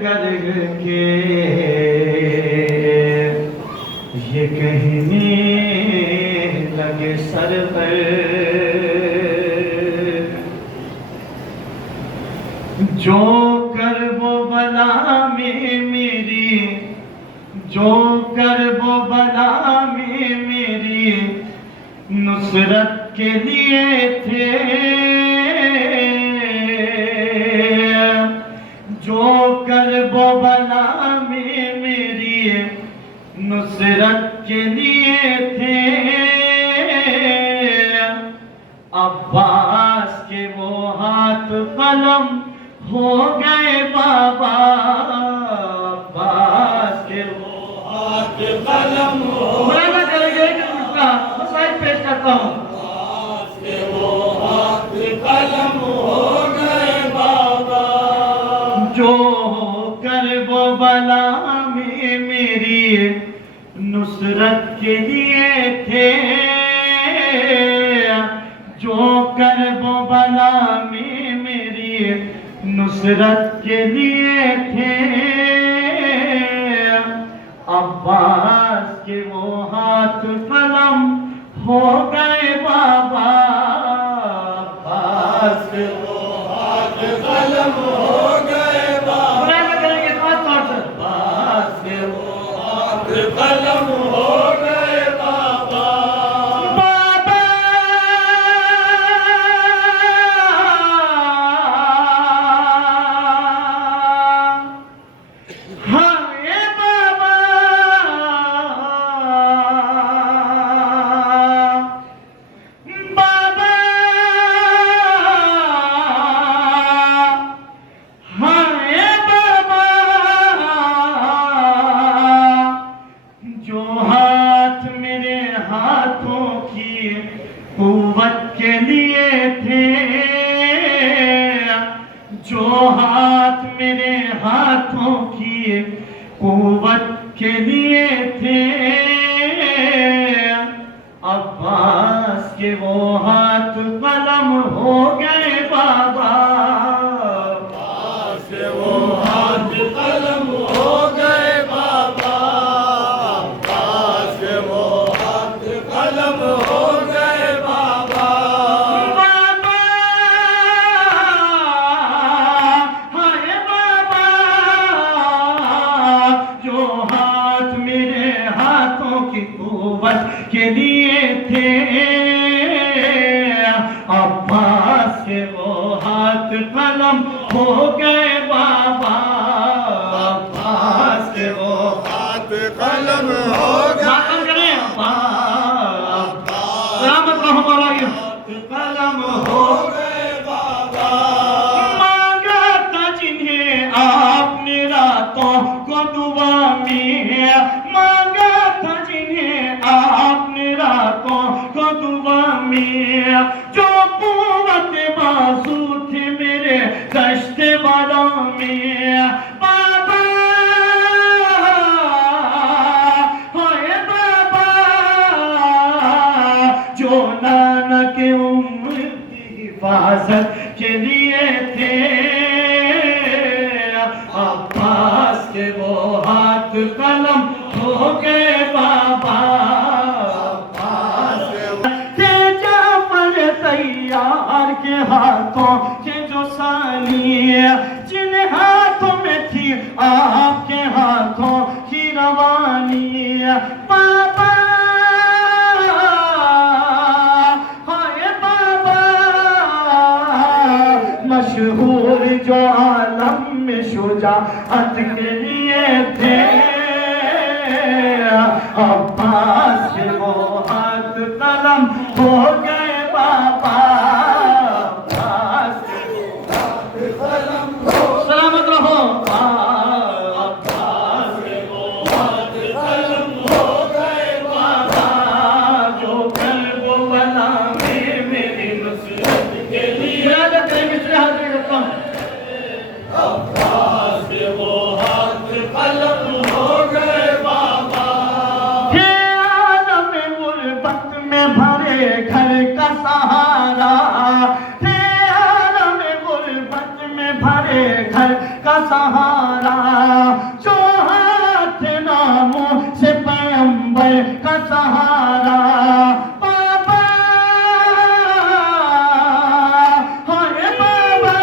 करके ये कहने लगे सरवर, जो कर वो बला में मेरी, जो कर वो बला में मेरी नुसरत के लिए थे, जो कर वो बला में मेरी नुसरत के लिए थे। अब्बास के वो हाथ कलम हो गए बाबा, अब्बास के वो हाथ कलम हो गए। मसाइल पेश करता हूँ। अब्बास के वो हाथ कलम हो गए बाबा, जो कर वो बला में मेरी नुसरत के लिए थे, जो कर वो बला में मेरी नुसरत के लिए थे। अब्बास के वो हाथ कलम हो गए बाबा, अब्बास के वो हाथ कलम हो गए बाबा, अब्बास के वो हाथ कलम हो गए बाबा। कुव्वत के लिए थे, जो हाथ मेरे हाथों की कुव्वत के लिए थे। अब्बास के वो हाथ कलम हो गए बाबा, अब्बास के वो हाथ कलम हो गए बाबा, अब्बास के वो हाथ कलम हो गए बाबा। बाबा हाय बाबा, जो हाथ मेरे हाथों की कुव्वत के लिए थे। अब्बास के वो हाथ कलम हो गए बाबा, अब्बास के वो हाथ कलम हो गए कलम हो गए बाबा। मांगा था जिन्हें आपने रातों को दुआ में, मांगा था जिन्हें आपने रातों को दुआ में, जो कुव्वत बाजू थे मेरे दश्ते वालों में। बाबा हाय बाबा, जो नाना के उम्र की हिफाजत के लिए थे। अब्बास के वो हाथ कलम हो गए बाबा, अब्बास के जाफर तैयार के हाथों के जो सानी, जिन हाथों में थी आपके हाथों की रवानी। बाबा मशहूर जो आलम में शुजाअत के लिए थे। अब्बास के वो हाथ कलम हो गए बाबा, अब्बास के वो हाथ कलम हो। सलामत रहो। अब्बास के वो हाथ कलम हो गए बाबा, जो कर वो बला में मेरी नुसरत के लिए। अब्बास के वो हाथ कलम हो गए बाबा। हे आलम गुरबत में भरे घर का सहारा, भरे घर का सहारा, जो हाथ नामों से पैगंबर का सहारा। बाबा हाय बाबा,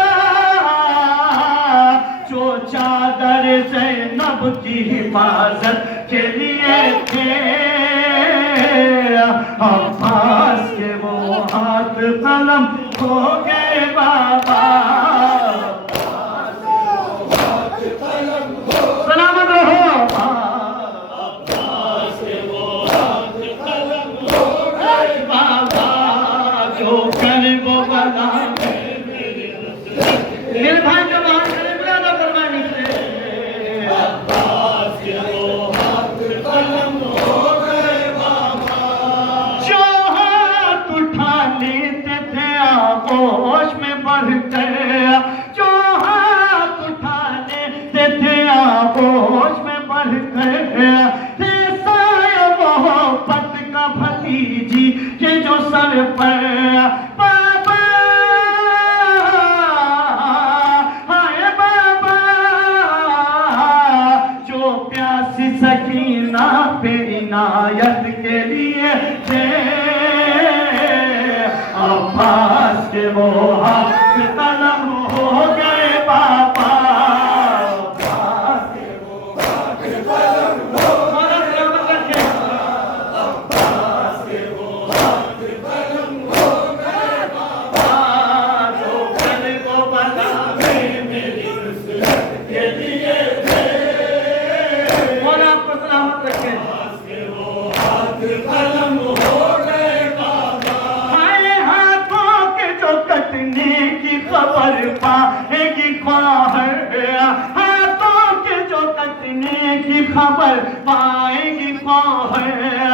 जो चादर ज़ैनब की हिफाजत के लिए थे, अब्बास के वो हाथ कलम हो गए बाबा। सलामत रहो। अब्बास के वो हाथ कलम हो गए बाबा, जो कर्ब बला मेरे भाई जब हाथ करे बुलाना फरमाने से, अब्बास के वो हाथ कलम हो गए बाबा, जो हाथ उठा लेते थे आगोश में बढ़ गया, जो हाथ उठा लेते थे आगोश में बढ़ गया, साया मोहब्बत का भतीजी के जो सर पर बाबा, हाय बाबा, जो प्यासी सकीना पे इनायत के लिए थे, अब्बास के वो हाथ कलम हो गए बाबा। अब्बास के वो हाथ कलम हो गए, अब्बास के वो हाथ कलम हो गए बाबा, जो कर्ब बला में मेरी नुसरत के लिए थे। और आपको सलामत रखे। अब्बास के वो हाथ कलम हो गए बाबा, कटने की खबर पाएगी ख्वाहिश, हाथों के जो कटने की खबर पाएगी ख्वाहिश,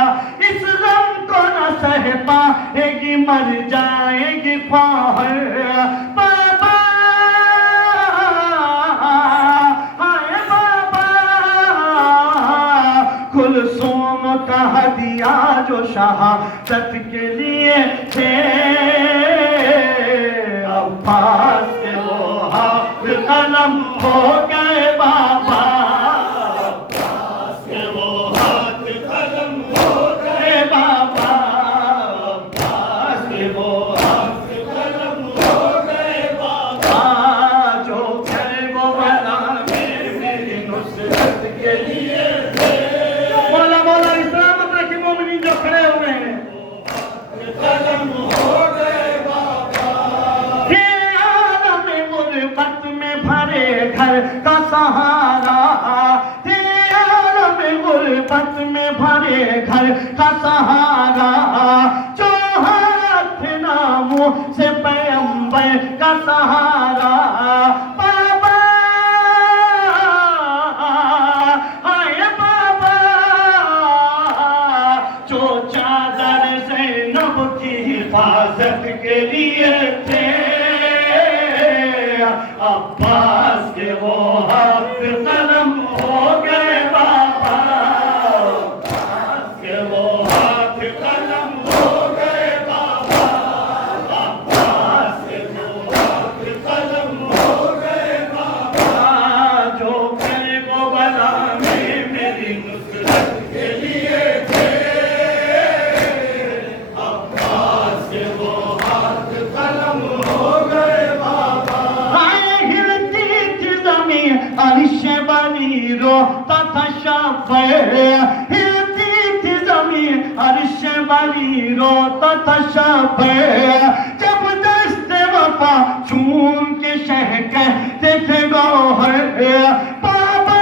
इस गम को न सह पाएगी मर जाएगी ख्वाहिश। बाबा हाय बाबा, कुलसूम का हदिया जो शहादत के लिए थे, अब्बास के वो हाथ कलम हो गए बाबा। अब्बास के वो हाथ कलम हो गए बाबा, अब्बास के वो हाथ कलम हो गए बाबा, जो कर्ब बला में मेरी नुसरत के लिए थे। मौला मौला इस्लामत रखी मोमिनीन जो खड़े हुए हैं, कलम हो गए बाबा, भरे घर का सहारा, थे आलम गुरबत में भरे घर का सहारा, जो हाथ नामों से पैगंबर का सहारा। बाबा हाय बाबा, जो चादर ज़ैनब की हिफाजत के लिए थे, अब्बास के वो हाथ कलम हो गए बाबा। अब्बास के वो हाथ कलम हो गए बाबा, अब्बास के वो हाथ कलम हो गए बाबा, जो कर्ब बला में मेरी नुसरत के लिए थे, अब्बास के वो हाथ कलम हो गए बाबा। अरिश बनी रोता था शफ़े, हिलती थी ज़मीन अरिश बनी रोता था शफ़े, जब दस्ते वफ़ा चूम के शह कहते थे गौहर। बाबा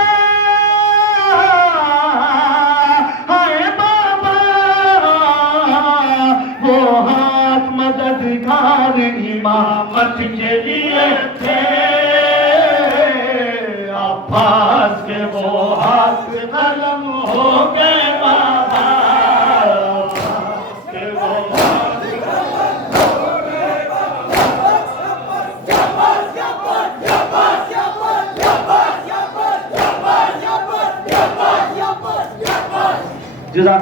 हाय बाबा, वो हाथ मददगार इमामत के लिए थे,